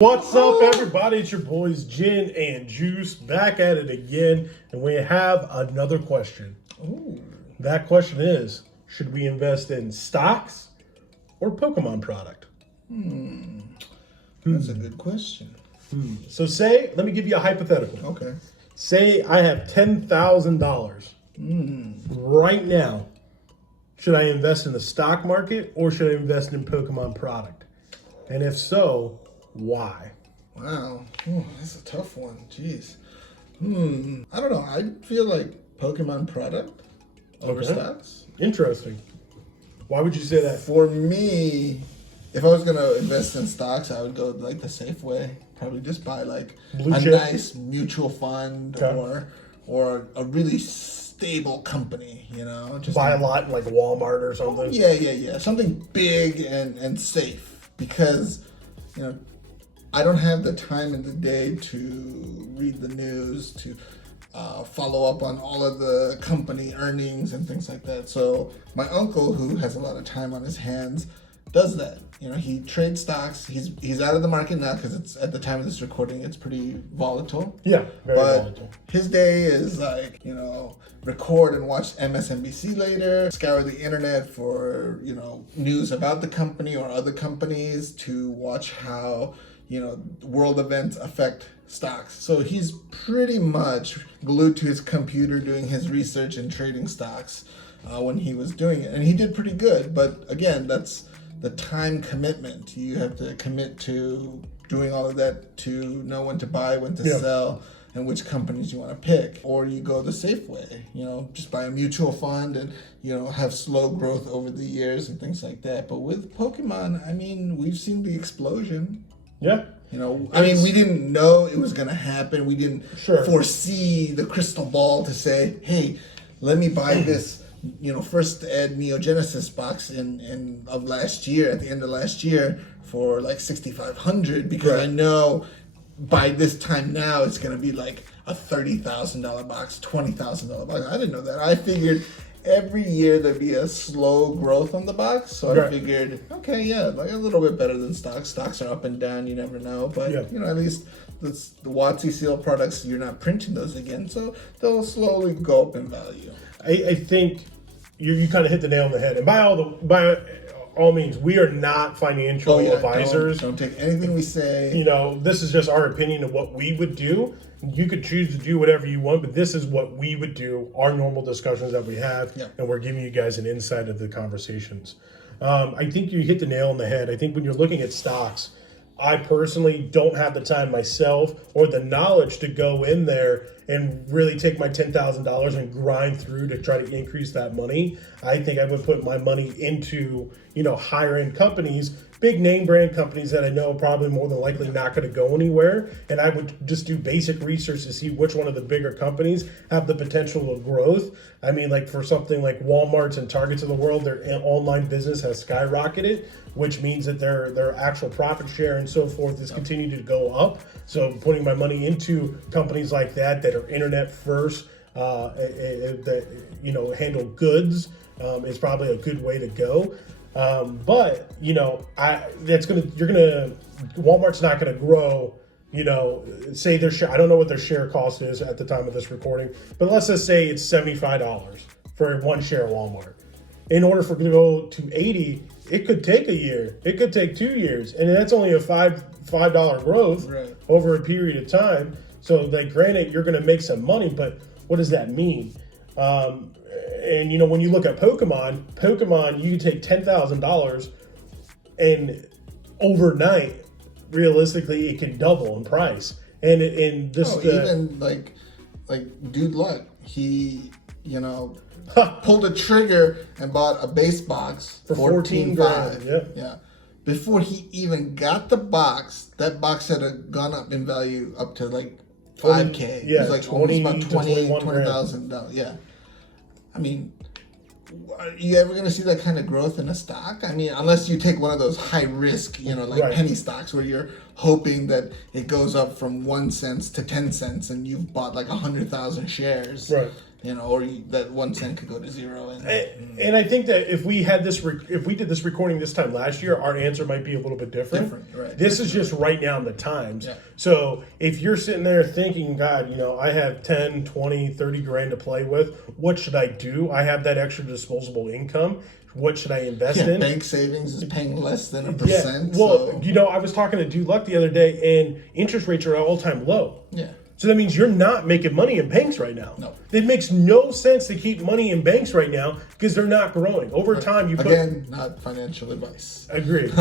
What's up, everybody? It's your boys Gin and Juice back at it again, and we have another question. Ooh. That question is, should we invest in stocks or Pokemon product? That's a good question. So let me give you a hypothetical. Okay. Say I have $10,000 right now. Should I invest in the stock market or should I invest in Pokemon product? And if so, why? Wow. Ooh, that's a tough one. Jeez. I don't know. I feel like Pokemon product over stocks. Interesting. Why would you say that? For me, if I was going to invest in stocks, I would go like the safe way. Probably just buy like Blue a chip. nice mutual fund or a really stable company, you know. Just Buy a lot in like Walmart or something? Yeah. Something big and safe because, you know, I don't have the time in the day to read the news, to follow up on all of the company earnings and things like that. So my uncle, who has a lot of time on his hands, does that. You know, he trades stocks. He's out of the market now because it's at the time of this recording, it's pretty volatile. Yeah, very volatile. His day is like, you know, record and watch MSNBC later, scour the internet for, you know, news about the company or other companies, to watch how, you know, world events affect stocks. So he's pretty much glued to his computer doing his research and trading stocks when he was doing it. And he did pretty good. But again, that's the time commitment. You have to commit to doing all of that to know when to buy, when to sell, and which companies you want to pick. Or you go the safe way, you know, just buy a mutual fund and, you know, have slow growth over the years and things like that. But with Pokemon, I mean, we've seen the explosion. Yeah. You know, I mean, we didn't know it was going to happen. We didn't foresee the crystal ball to say, hey, let me buy this, you know, first ed Neogenesis box of last year, at the end of last year, for like $6,500 because I know by this time now it's going to be like a $30,000 box, $20,000 box. I didn't know that. I figured every year there'd be a slow growth on the box. So I figured, okay, yeah, like a little bit better than stocks. Stocks are up and down, you never know. But, you know, at least the WOTC seal products, you're not printing those again. So they'll slowly go up in value. I think you kind of hit the nail on the head. And by all means, we are not financial advisors. Don't take anything we say. You know, this is just our opinion of what we would do. You could choose to do whatever you want, but this is what we would do, our normal discussions that we have, and we're giving you guys an insight of the conversations. I think you hit the nail on the head. I think when you're looking at stocks, I personally don't have the time myself or the knowledge to go in there and really take my $10,000 and grind through to try to increase that money. I think I would put my money into, you know, higher end companies, big name brand companies that I know probably more than likely not going to go anywhere. And I would just do basic research to see which one of the bigger companies have the potential of growth. I mean, like for something like Walmart's and Targets of the world, their online business has skyrocketed, which means that their actual profit share and so forth is continuing to go up. So putting my money into companies like that are internet first, that, you know, handle goods is probably a good way to go. But, you know, Walmart's not going to grow, you know, say their share. I don't know what their share cost is at the time of this recording, but let's just say it's $75 for one share of Walmart. In order for it to go to 80, it could take a year. It could take 2 years. And that's only a $5 growth over a period of time. So like, granted, you're going to make some money, but what does that mean? And, you know, when you look at Pokemon, you can take $10,000 and overnight, realistically, it can double in price. And Even like Dude Luck, he, you know, pulled a trigger and bought a base box for $14,500. Yeah. Before he even got the box, that box had gone up in value up to like $5,000. Yeah, it was like almost about $20,000. Yeah. I mean, are you ever going to see that kind of growth in a stock? I mean, unless you take one of those high risk, you know, like penny stocks where you're hoping that it goes up from 1 cent to 10 cents and you've bought like 100,000 shares. or that 1 cent could go to zero. And I think that if we did this recording this time last year, our answer might be a little bit different. Right. This is just right now in the times. Yeah. So if you're sitting there thinking, God, I have 10, 20, 30 grand to play with, what should I do? I have that extra disposable income. What should I invest in? Bank savings is paying less than 1%. Yeah. Well, I was talking to Duluth the other day, and interest rates are at all-time low. Yeah. So that means you're not making money in banks right now. No. It makes no sense to keep money in banks right now because they're not growing. Over time, not financial advice. Agreed.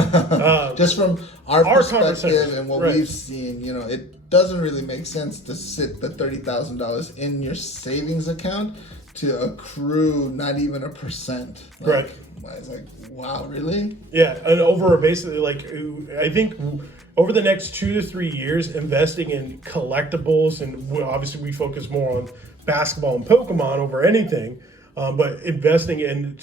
Just from our perspective and what right. we've seen, it doesn't really make sense to sit the $30,000 in your savings account to accrue not even 1%. Right. It's like, wow, really? Yeah, and over basically, I think over the next 2 to 3 years, investing in collectibles, and obviously we focus more on basketball and Pokemon over anything, but investing in,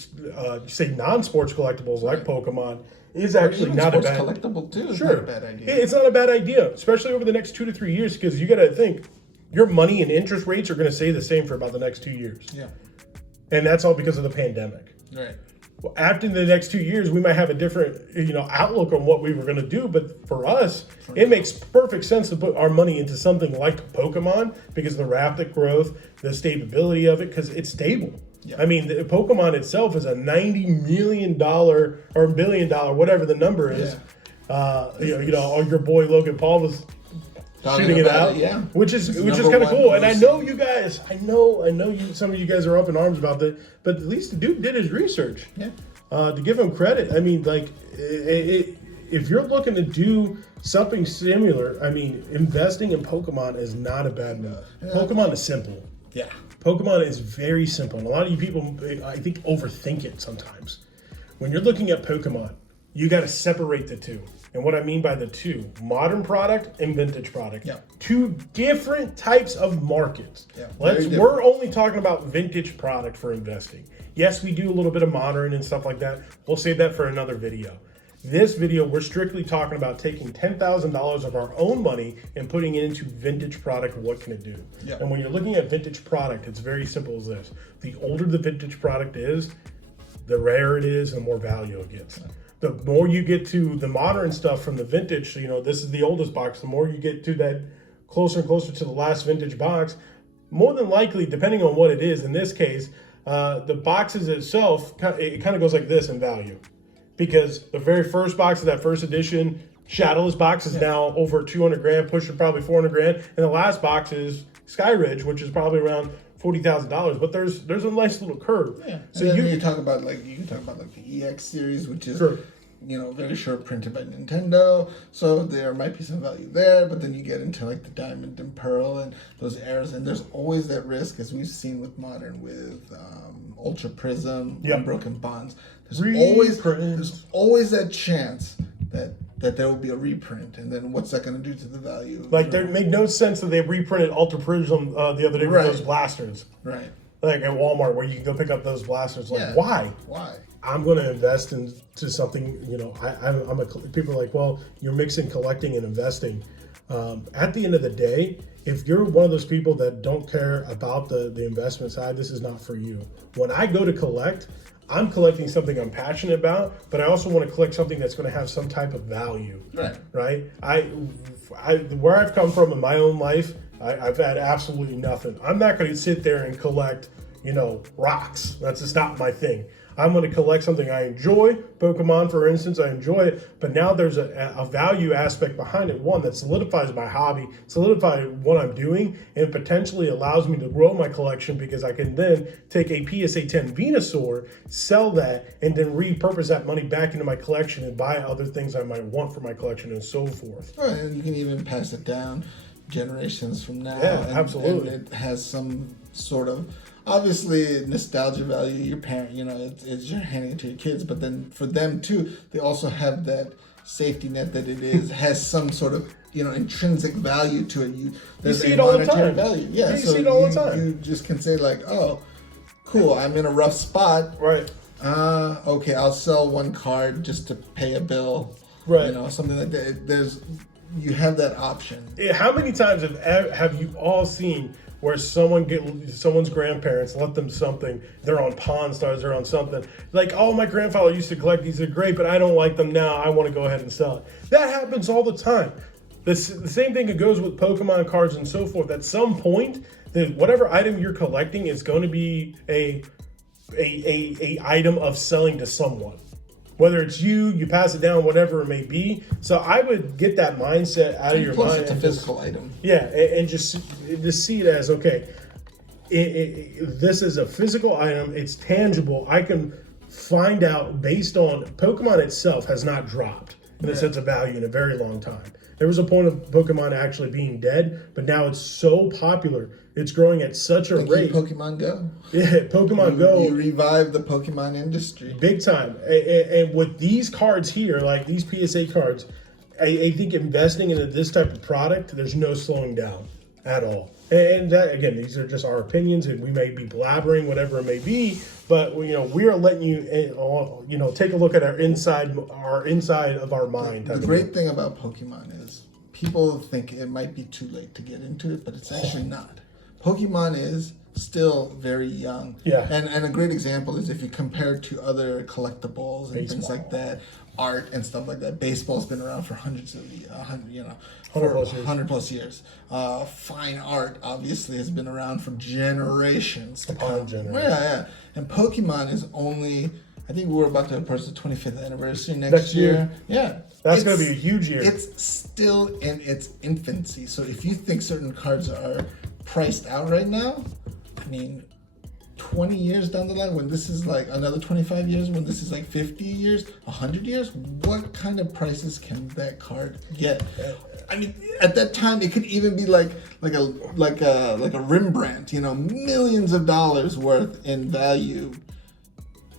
say, non-sports collectibles like Pokemon is actually not a bad collectible too. Sure, not a bad idea. It's not a bad idea, especially over the next 2 to 3 years, because you got to think your money and interest rates are going to stay the same for about the next 2 years. Yeah, and that's all because of the pandemic. Right. Well, after the next 2 years, we might have a different, outlook on what we were going to do. But for us, it makes perfect sense to put our money into something like Pokemon because of the rapid growth, the stability of it, because it's stable. Yeah. I mean, the Pokemon itself is a $90 million or $1 billion, whatever the number is. Yeah. Your boy Logan Paul was shooting it out, which is kind of cool. And I know you guys, some of you guys are up in arms about that, but at least the dude did his research. Yeah. To give him credit, I mean, if you're looking to do something similar, I mean, investing in Pokemon is not a bad move. Pokemon is simple. Yeah. Pokemon is very simple, and a lot of you people, I think, overthink it sometimes. When you're looking at Pokemon, you got to separate the two. And what I mean by the two, modern product and vintage product. Yeah. Two different types of markets. Yeah, we're only talking about vintage product for investing. Yes, we do a little bit of modern and stuff like that. We'll save that for another video. This video, we're strictly talking about taking $10,000 of our own money and putting it into vintage product. What can it do? Yeah. And when you're looking at vintage product, it's very simple as this. The older the vintage product is, the rarer it is, the more value it gets. Yeah. The more you get to the modern stuff from the vintage, this is the oldest box, the more you get to that closer and closer to the last vintage box, more than likely, depending on what it is, in this case, the boxes itself, it kind of goes like this in value. Because the very first box of that first edition Shadowless box is now over 200 grand, pushing probably 400 grand. And the last box is Sky Ridge, which is probably around $40,000, but there's a nice little curve. Yeah. So you can talk about the EX series, which is very short, printed by Nintendo. So there might be some value there, but then you get into the Diamond and Pearl and those eras, and there's always that risk, as we've seen with modern, with Ultra Prism, Unbroken Bonds. There's always that chance that there will be a reprint, and then what's that going to do to the value? It made no sense that they reprinted Ultra Prism the other day with those blasters. Right. Like at Walmart, where you can go pick up those blasters. Why? Why? I'm going to invest into something. People are like, well, you're mixing collecting and investing. At the end of the day, if you're one of those people that don't care about the investment side, this is not for you. When I go to collect, I'm collecting something I'm passionate about, but I also want to collect something that's going to have some type of value. Right. Where I've come from in my own life, I've had absolutely nothing. I'm not going to sit there and collect, rocks. That's just not my thing. I'm going to collect something I enjoy. Pokemon, for instance, I enjoy it, but now there's a value aspect behind it. One that solidifies my hobby, solidifies what I'm doing, and potentially allows me to grow my collection because I can then take a PSA 10 Venusaur, sell that, and then repurpose that money back into my collection and buy other things I might want for my collection and so forth. Right, and you can even pass it down generations from now. Yeah, absolutely. And it has some sort of, obviously, nostalgia value. Your parent, it's you're handing it to your kids, but then for them too, they also have that safety net that it has some sort of intrinsic value to it. You see it all the time. Value. Yeah, you see it all the time. You just can say oh, cool, I'm in a rough spot. Right. Okay, I'll sell one card just to pay a bill. Right. Something like that. You have that option. How many times have you all seen where someone's grandparents let them something. They're on Pawn Stars, they're on something. Like, oh, my grandfather used to collect these, are great, but I don't like them now. I want to go ahead and sell it. That happens all the time. The same thing that goes with Pokemon cards and so forth. At some point, whatever item you're collecting is going to be a item of selling to someone. Whether it's you pass it down, whatever it may be. So I would get that mindset out of your mind. Plus, it's a physical item. Yeah, and just see it as, okay, this is a physical item. It's tangible. I can find out based on Pokemon itself has not dropped in a sense of value in a very long time. There was a point of Pokemon actually being dead, but now it's so popular. It's growing at such a rate. Pokemon Go. Yeah, Pokemon Go. You revived the Pokemon industry. Big time. And with these cards here, like these PSA cards, I think investing in this type of product, there's no slowing down at all. And that, again, these are just our opinions, and we may be blabbering, whatever it may be, but we are letting you, take a look at our inside of our mind. The great thing about Pokemon is people think it might be too late to get into it, but it's actually not. Pokemon is still very young. Yeah. And a great example is if you compare it to other collectibles and things like that, art and stuff like that. Baseball's been around for hundreds of years, 100 plus years. Fine art obviously has been around for generations. Yeah. And Pokemon is only, I think we're about to approach the 25th anniversary next year. Yeah. That's going to be a huge year. It's still in its infancy. So if you think certain cards are priced out right now, I mean, 20 years down the line, when this is like another 25 years, when this is like 50 years, 100 years, what kind of prices can that card get? I mean, at that time, it could even be like a Rembrandt, millions of dollars worth in value.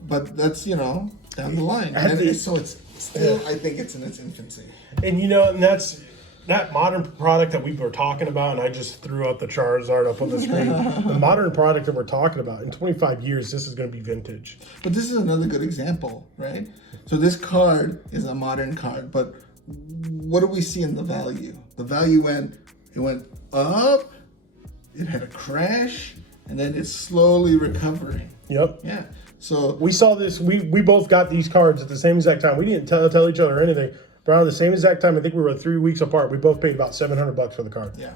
But that's, down the line. So it's still, I think it's in its infancy. And, and that's that modern product that we were talking about, and I just threw up the Charizard up on the screen. The modern product that we're talking about, in 25 years, this is going to be vintage. But this is another good example, right? So this card is a modern card, but what do we see in the value? The value went up, it had a crash, and then it's slowly recovering. Yep. Yeah. So we saw this. We both got these cards at the same exact time. We didn't tell each other anything. But around the same exact time, I think we were 3 weeks apart. We both paid about $700 for the card. Yeah.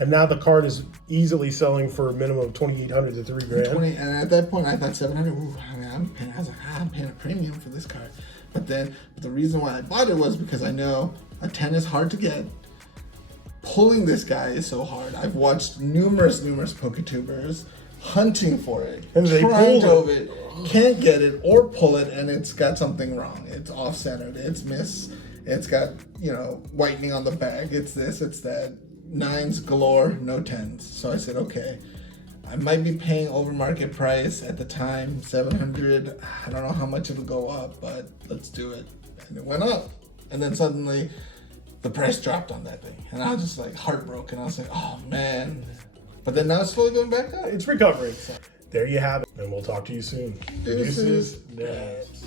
And now the card is easily selling for a minimum of $2,800 to $3,000. And at that point, I thought $700. Ooh, I'm paying a premium for this card. But the reason why I bought it was because I know a 10 is hard to get. Pulling this guy is so hard. I've watched numerous PokeTubers hunting for it, and they pulled it, can't get it or pull it, and it's got something wrong. It's off-centered. It's miss. It's got whitening on the bag. It's this. It's that. 9s galore, no 10s. So I said, okay, I might be paying over market price at the time, $700. I don't know how much it'll go up, but let's do it. And it went up, and then suddenly the price dropped on that thing, and I was just like heartbroken. I was like, oh man. But then now it's slowly going back up. It's recovering. There you have it, and we'll talk to you soon. Deuces. Deuces.